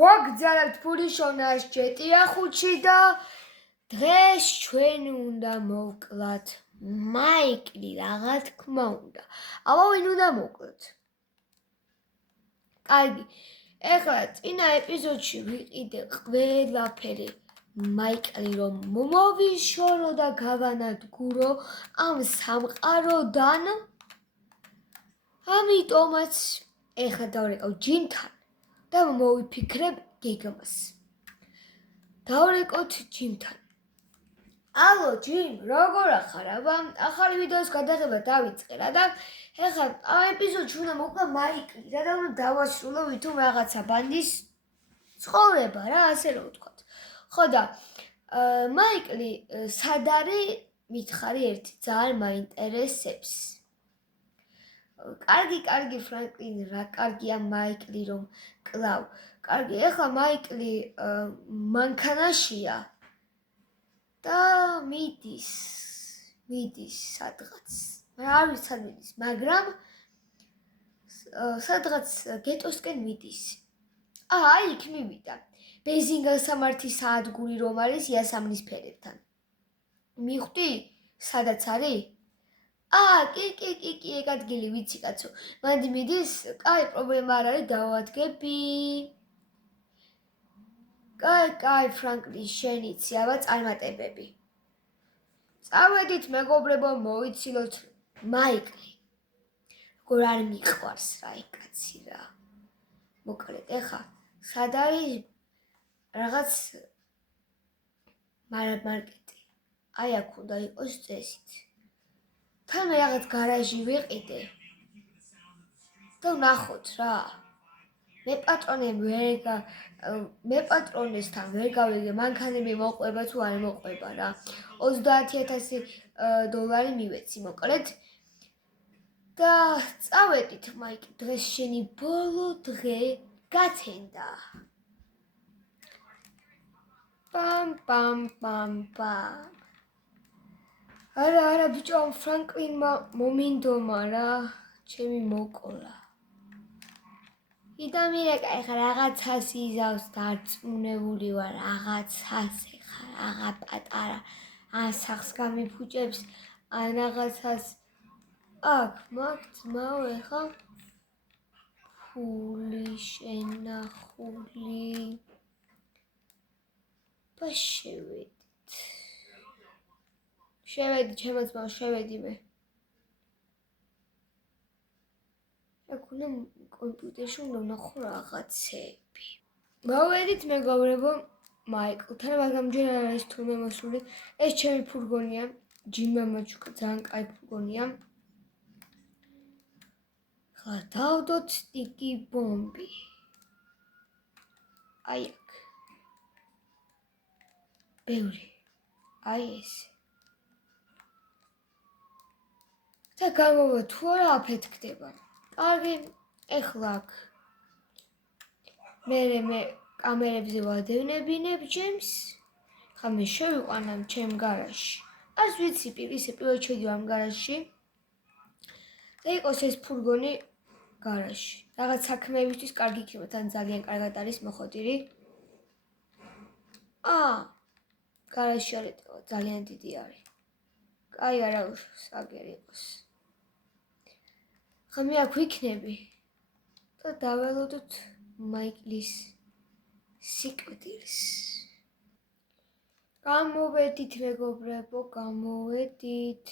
ვაგზავნებთ ფულიშონას ჯეტია ხუთში და დღეს ჩვენ უნდა მოვკლათ მაიკლი რაღა თქმა უნდა. აბა ვინ უნდა მოვკლათ? კარგი. ეხლა წინა ეპიზოდში ვიყიდე ყველაფერი მაიკლი რომ მომოვიშორო და გავანადგურო ამ სამყაროდან. ამიტომაც ეხლა დავრეკავ ჯიმთან და მოვიფიქრებ გეგმას. დავრეკოთ ჯიმთან. ალო ჯიმ, როგორ ახარ? აბა ახალი ვიდეოს გადაღება დავიწყე რა და ეხლა ამ ეპიზოდში უნდა მოვკლა მაიკლი რა და უნდა დავასრულო ვითომ რაღაცა ბანდის ცხოვრება რა, ასე რომ ვთქვათ. ხო და მაიკლი სად არის? მითხარი ერთი ძალიან მაინტერესებს. კარგი ფრანკლინ, რა კარგია მაიკლი რომ კლავ. კარგი, ეხლა მაიკლი მანქანაშია და მიდის სადღაც. არ ვიცი სად მიდის, მაგრამ სადღაც გეტოსკენ მიდის. აი იქ მივიდა. ბენზინგასამართი საადგური რომ არის იასამნის ფერებთან. მიხვდი? სადაც არის? კი, ეგ ადგილი ვიცი კაცო. მანდი მიდის? კაი, პრობლემა არ არის, დავადგები. კაი, ფრანკლინ, შენიცი, აბა წარმატებები. წავედით, მეგობრებო, მოვიცილოთ მაიკლი. როგორ არ მიყვარს რა ეგ კაცი რა. მოკლედ, ეხა, სად არის რაღაც მარკეტი. აი აქ უნდა იყოს წესით. თან რაღაც გარაჟი ვიყიდე და ვნახოთ რა. მე პატრონესთან ვერ გავიგე მანქანები მოყვება თუ არ მოყვება რა. $30,000 მივეცი მოკლედ და წავედით მაიკლი, დღეს შენი ბოლო დღე გათენდა. პამ. არა ბიჭო, ამ ფრანკლინმა მომინდომა რა, ჩემი მოკოლა. იდამირეკა ეხა რაღაცას იზავს დარწმუნებული ვარ, რაღაცას ეხა რაღა პატარა ასახს გამიფუჭებს, ან რაღაცას აქ მაგ ძმაო ეხა ფული შენახული და შევედი ჩემო ძმაო, შევედი მე. აქ უნდა კომპიუტერში უნდა ვნახო რაღაცები. მოვედით მეგობრებო მაიკლთან, მაგრამ ჯერ არ არის თურმე მოსული. ეს ჩემი ფურგონია, ჯიმმა მოჩუქა, ძალიან კაი ფურგონია. ხლა დავდოთ სტიკი ბომბი. აი აქ. ბევრი. აი ესე. და გამოვა თუ არა აფეთქდება. კარგი, ეხლა აქ. მე კამერებზე ვადევნებინებ ჯემს. ხა მე შევიყვანამ ჩემ გარაჟში. ას ვიცი პირველად შევიდივარ ამ გარაჟში. და იყოს ეს ფურგონი გარაჟში. რაღაც საქმეებისთვის კარგი იქნება, თან ძალიან კარგად არის მოხოდირი. გარაჟში არეტევა ძალიან დიდი არის. კაი არა უშავს, აგერ იყოს. ხა მე აქ ვიქნები და დაველოდოთ მაიკლის სიკვდილს. გამოვედით მეგობრებო, გამოვედით.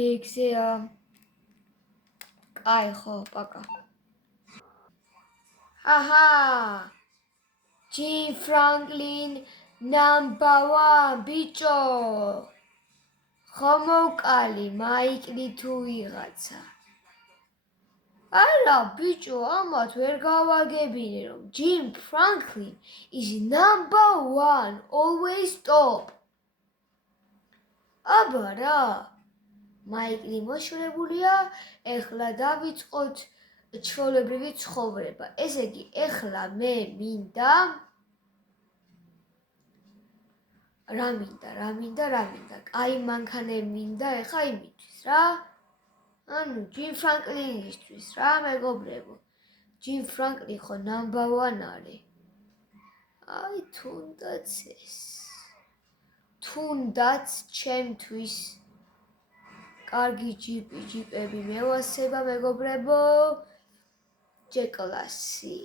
ეგზეა. კაი ხო, პაკა. აჰა. ჯიმ ფრანკლინ number 1 ბიჭო. ხო მოვკალი მაიკლი თუ ვიღაცა. არა ბიჭო, ამათ ვერ გავაგებინე რომ ჯიმ ფრანკლინ is number 1, always top. აბა რა. მაიკლი მოშორებულია, ეხლა დავიწყოთ ჩვეულებრივი ცხოვრება. ესე იგი, ეხლა მე მინდა რა მინდა. კაი მანქანები მინდა, ეხა იმისთვის რა. ანუ ჯიმ ფრანკლინისთვის რა მეგობრებო. ჯიმ ფრანკლი ხო number 1 არის. აი თუნდაც ეს. თუნდაც ჩემთვის კარგი ჯიპები მევასება მეგობრებო. J-კლასი.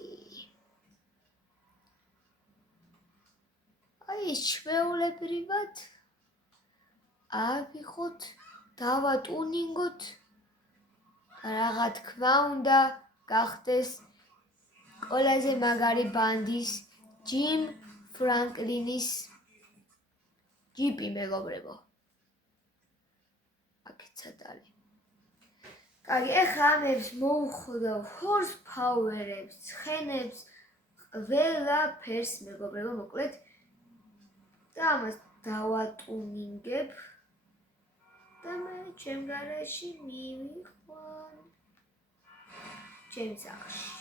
აი ჩვეულებრივად ავიღოთ, დავატუნინგოთ და რა თქმა უნდა გახდეს ყველაზე მაგარი ბანდის ჯიმ ფრანკლინის ჯიპი მეგობრებო. აქეცად არის. კარგი, ეხლა ამებს მოვხდავ horse power-ებს, ცხენებს, ყველაფერს მეგობრებო, მოკლედ და ამას დავატუნინგებ და მე ჩემ გარაჟში მივიყვან ჩემ სახლში.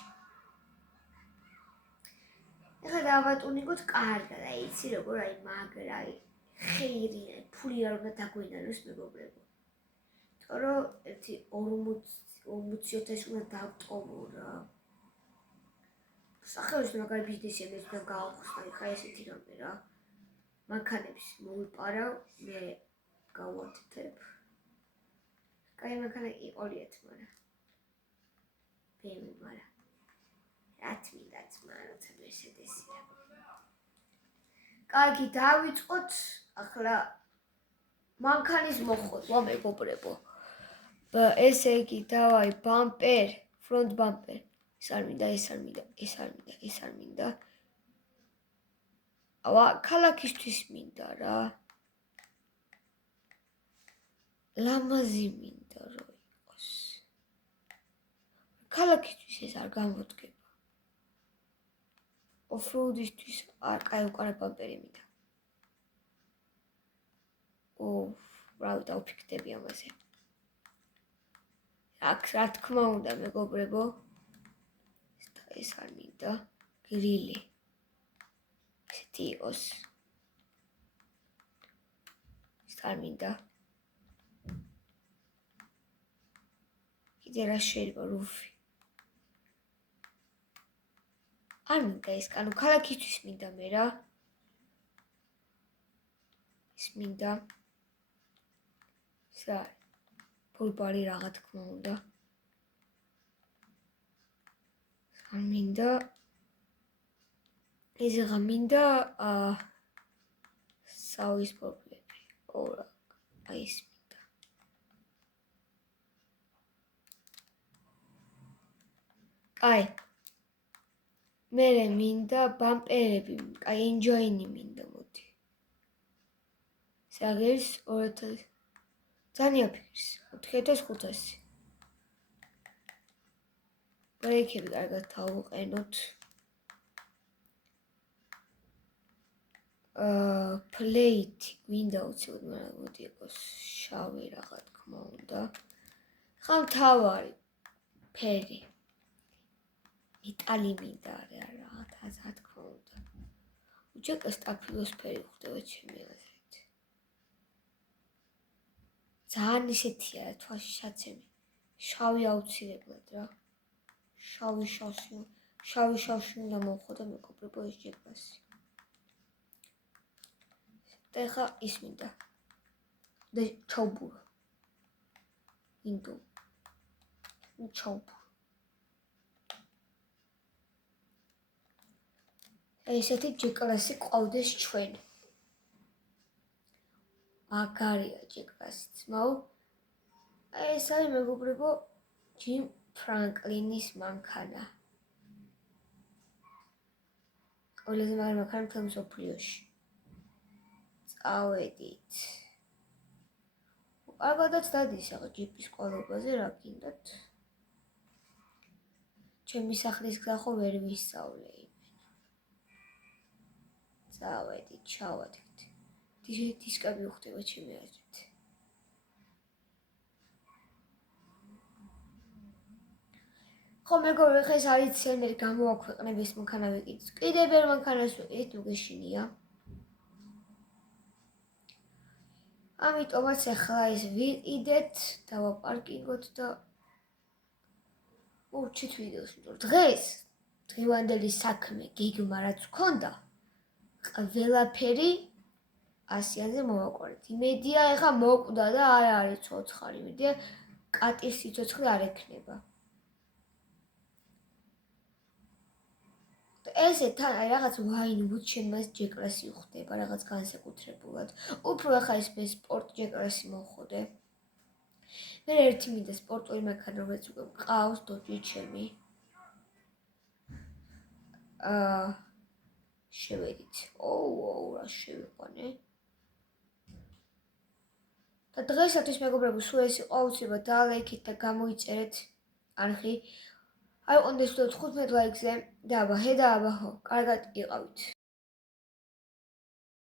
ეხლა დავატუნინგოთ კარგად, აი იცი როგორ აი მაგრა, აი ხეირი, ფული არ უნდა დაგვენანოს მეგობრებო. თორემ ერთი 40,000 უნდა დავტოვო რა. სახელმწიფოს მაგარი ბიზნესი ამეცდა გაახსნა, ხა ესეთი რამე რა. მანქანებს მოვიპარავ, მე გავათებ. კაი მანქანა იყოლიათ, მაგრამ ბემი, მაგრამ რაც მინდაც, მაგრამ მერსედესი რა. კარგი, დავიწყოთ ახლა მანქანის მოხდვა მეგობრებო. ესე იგი დავაი ბამპერ, ფრონტ ბამპერ. ეს არ მინდა. ავა, ქალაქისთვის მინდა რა. ლამაზი მინდა რომ იყოს. ქალაქისთვის ეს არ გამოდგება. ოფროუდისთვის არ კაი უკანა ბამპერი მინდა. რავი, დავფიქრდები ამაზე. აქ რა თქმა უნდა მეგობრებო. ეს არ მინდა. გრილი. ესეთი იყოს. ეს არ მინდა. კიდე რა შეიძლება რუფი. არ მინდა ეს, ანუ ქალაქისთვის მინდა მე რა. ეს მინდა. ეს რა ბურბალი რა თქმა უნდა. არ მინდა. ეს რა მინდა საუის პრობლემები. ორა. აი ეს მინდა. აი მე მინდა ბამპერები, აი ენჯოინი მინდა მოდი. საგერს 2000 ძალიან ფიქრს 4500. ბრეიქები კარგად დავუყენოთ. პლეიტი გვინდა უცებ, მაგრამ მოდი იყოს შავი რა თქმა უნდა. ხა მთავარი ფერი. მეტალი მინდა რა თქმა უნდა. უჯეკა სტაფილოს ფერი ხდება ჩემი აზრით. ძალიან ისეთია რა თვალში შაცემი. შავი აუცილებლად რა. შავი შავში უნდა მოვხოდო მეგობრებო ეს ჯეკლასი. და ხა ის მინდა. და ჩაუბურო. ინდო. ჩაუბურო. ესეთი ჯეკლასი ყავდეს ჩვენ. მაგარია ჯეკლასი ძმაო. ეს არის მეგობრებო ჯიმ ფრანკლინის მანქანა. ყველაზე მაგარი მანქანა მთელ მსოფლიოში. წავედით. კარგადაც დადის ახლა ჯიპის ყოლობაზე რა გინდათ. ჩემი სახლის გზა ხო ვერ ვისწავლე იმენ. წავედით, ჩავადგეთ. დისკები უხდება ჩემი აზრით. ხო მეგობრებო, ხა ეს არის ცენერი გამოაქვეყნებ ეს მანქანა ვიყიდეთ. კიდევ ვერ მანქანას ვიყიდეთ, ნუ გეშინია. ამიტომაც ახლა ეს ვიყიდეთ, დავაპარკინგოთ და მოვჩით ვიდეოს, იმიტომ რომ დღეს დღევანდელი საქმე გეგმა რაც ვქონდა, ყველაფერი ასიანზე მოვაყოლეთ. იმედია, ეხა მოკვდა და არ არის ცოცხალი, იმედია კატის სიცოცხლე არ ექნება. ესე თან აი რაღაც ვაინვუდ შემას ჯეკლასი უხდება, რაღაც განსაკუთრებულად. უფრო ახლა ეს მე სპორტ ჯეკლასი მოვხოდე. მე ერთი მინდა სპორტული მექანა, რომელიც უკვე მყავს დოჯი ჩემი. შევედით. ოუ, რა შევიყვანე. და დღეისათვის მეგობრებო, სულ ეს იყო აუცილებლად დაალაიქეთ და გამოიწერეთ არხი. აი, ყონდეს 15 ლაიქზე და აბა, ჰე და აბა, ხო, კარგად იყავით.